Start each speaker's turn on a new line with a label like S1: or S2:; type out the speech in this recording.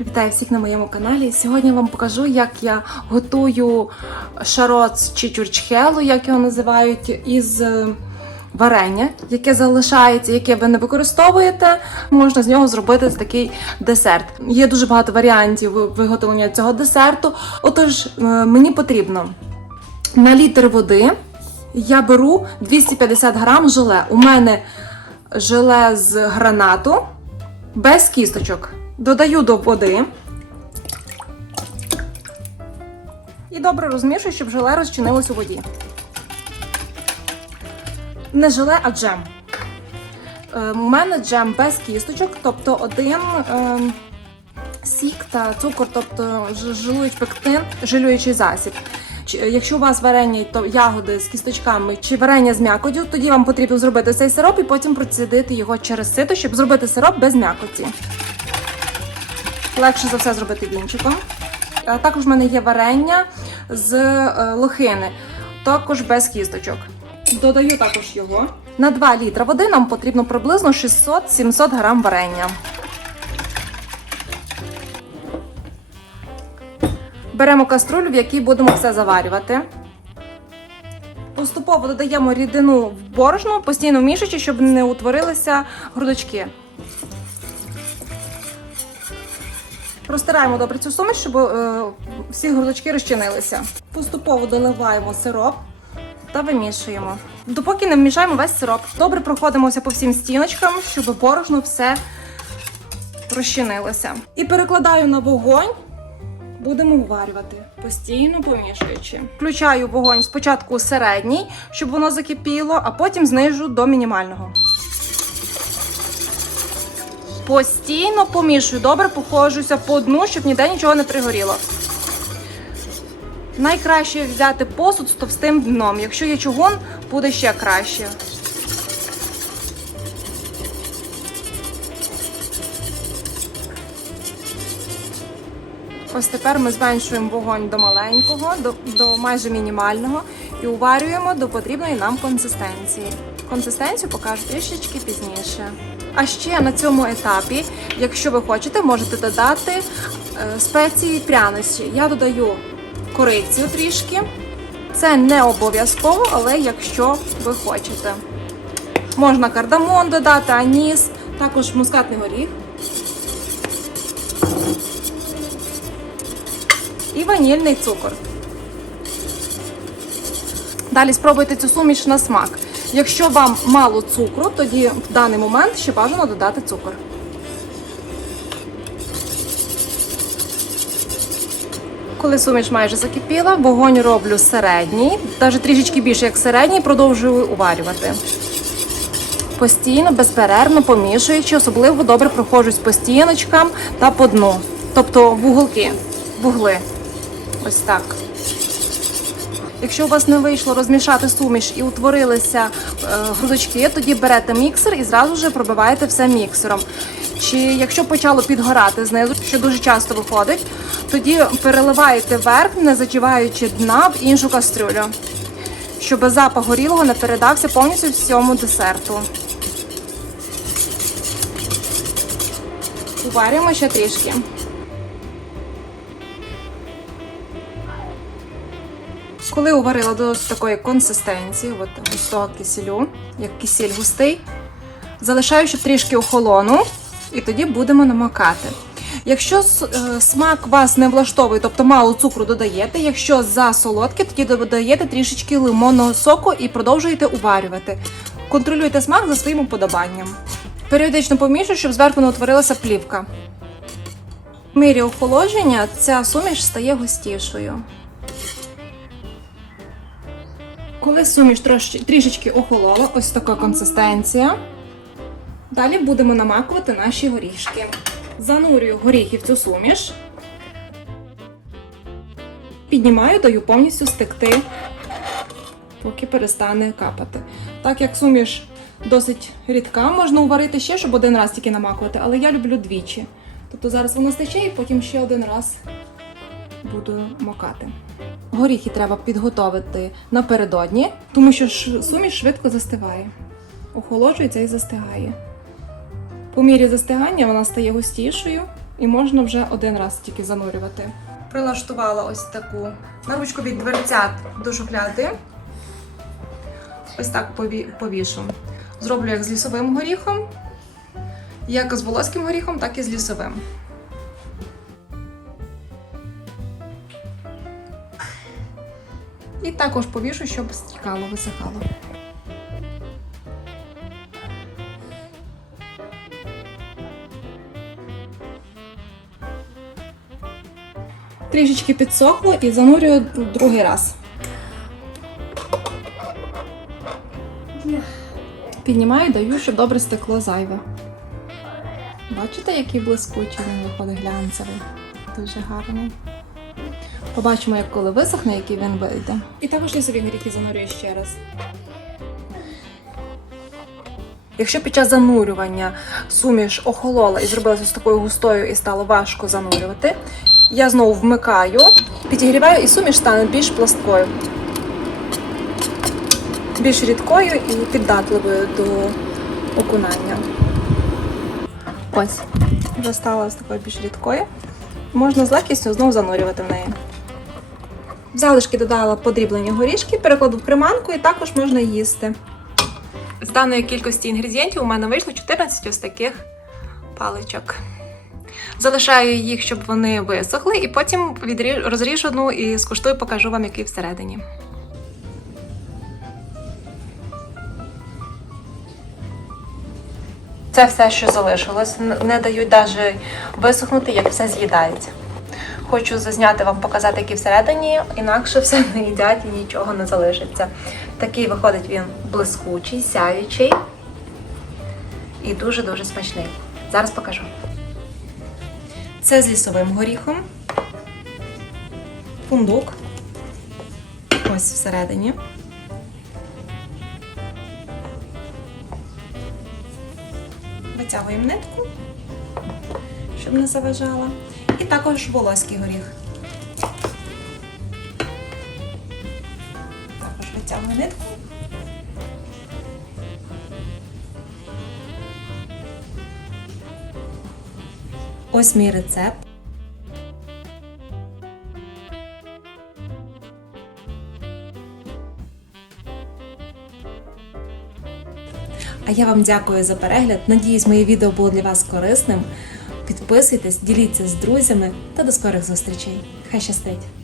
S1: Вітаю всіх на моєму каналі. Сьогодні я вам покажу, як я готую шароц чи чурчхелу, як його називають, із е, варення, яке залишається, яке ви не використовуєте. Можна з нього зробити такий десерт. Є дуже багато варіантів виготовлення цього десерту. Отож, е, мені потрібно на літр води я беру 250 грам желе. У мене желе з гранату без кісточок. Додаю до води. І добре розмішую, щоб желе розчинилось у воді. Не желе, а джем. Е, у мене джем без кісточок, тобто один е, сік та цукор, тобто ж- жилують пектин, жилюючий засіб. Якщо у вас варення, то ягоди з кісточками чи варення з м'якотю, тоді вам потрібно зробити цей сироп і потім процідити його через сито, щоб зробити сироп без м'якоті. Легше за все зробити вінчиком. А також в мене є варення з е, лохини, також без кісточок. Додаю також його. На 2 літра води нам потрібно приблизно 600-700 грам варення. Беремо каструлю, в якій будемо все заварювати. Поступово додаємо рідину в борошно, постійно вмішуючи, щоб не утворилися грудочки. Розтираємо добре цю суміш, щоб е, всі грудочки розчинилися. Поступово доливаємо сироп та вимішуємо. Допоки не вмішаємо весь сироп. Добре проходимося по всім стіночкам, щоб борошно все розчинилося. І перекладаю на вогонь. Будемо вварювати, постійно помішуючи. Включаю вогонь спочатку середній, щоб воно закипіло, а потім знижу до мінімального. Постійно помішую, добре походжуся по дну, щоб ніде нічого не пригоріло. Найкраще взяти посуд з товстим дном. Якщо є чугун, буде ще краще. Ось тепер ми зменшуємо вогонь до маленького, до, до майже мінімального і уварюємо до потрібної нам консистенції. Консистенцію покажу трішечки пізніше. А ще на цьому етапі, якщо ви хочете, можете додати е, спеції і пряності. Я додаю корицю трішки. Це не обов'язково, але якщо ви хочете. Можна кардамон додати, аніс, також мускатний горіх. і ванільний цукор. Далі спробуйте цю суміш на смак. Якщо вам мало цукру, тоді в даний момент ще бажано додати цукор. Коли суміш майже закипіла, вогонь роблю середній, навіть трішечки більше як середній, продовжую уварювати. Постійно, безперервно помішуючи, особливо добре проходжусь по стіночкам та по дну, тобто вуголки, вугли. Ось так. Якщо у вас не вийшло розмішати суміш і утворилися е, грудочки, тоді берете міксер і зразу ж пробиваєте все міксером. Чи якщо почало підгорати знизу, що дуже часто виходить, тоді переливаєте верх, не зачіваючи дна в іншу кастрюлю, щоб запах горілого не передався повністю всьому десерту. Уварюємо ще трішки. Коли уварила до такої консистенції, от ось того кисілю, як кисіль густий, залишаю, щоб трішки охолонув, і тоді будемо намакати. Якщо е, смак вас не влаштовує, тобто мало цукру додаєте, якщо за солодке, тоді додаєте трішечки лимонного соку і продовжуєте уварювати. Контролюйте смак за своїм уподобанням. Періодично помішую, щоб зверху не утворилася плівка. В мірі охолодження ця суміш стає густішою. Коли суміш трошки, трішечки охолола, ось така консистенція. Далі будемо намакувати наші горішки. Занурюю горіхи в цю суміш. Піднімаю, даю повністю стекти, поки перестане капати. Так як суміш досить рідка, можна уварити ще, щоб один раз тільки намакувати, але я люблю двічі. Тобто зараз воно стече і потім ще один раз буду макати. Горіхи треба підготовити напередодні, тому що суміш швидко застигає. Охолоджується і застигає. По мірі застигання вона стає густішою і можна вже один раз тільки занурювати. Прилаштувала ось таку наручку від дверцят до шухляди. Ось так повішу. Зроблю як з лісовим горіхом, як з волоським горіхом, так і з лісовим. І також повішу, щоб стікало, висихало. Трішечки підсохло і занурюю другий раз. Піднімаю, даю, щоб добре стекло зайве. Бачите, який блискучий він виходить глянцевий. Дуже гарний. Побачимо, як коли висохне, який він вийде. І також лісові горіхи занурюю ще раз. Якщо під час занурювання суміш охолола і зробилася з такою густою і стало важко занурювати, я знову вмикаю, підігріваю і суміш стане більш пласткою. Більш рідкою і піддатливою до окунання. Ось, вже стала ось такою більш рідкою. Можна з легкістю знову занурювати в неї. В залишки додала подріблені горішки, перекладу в креманку і також можна їсти. З даної кількості інгредієнтів у мене вийшло 14 ось таких паличок. Залишаю їх, щоб вони висохли, і потім розріжу одну і скуштую, покажу вам, який всередині. Це все, що залишилось. Не дають навіть висохнути, як все з'їдається. Хочу зазняти вам, показати, який всередині, інакше все не їдять і нічого не залишиться. Такий виходить він блискучий, сяючий і дуже-дуже смачний. Зараз покажу. Це з лісовим горіхом, фундук. Ось всередині. Витягуємо нитку, щоб не заважала. І також волоський горіх. Також витягую нитку. Ось мій рецепт. А я вам дякую за перегляд. Надіюсь, моє відео було для вас корисним. Підписуйтесь, діліться з друзями та до скорих зустрічей. Хай щастить!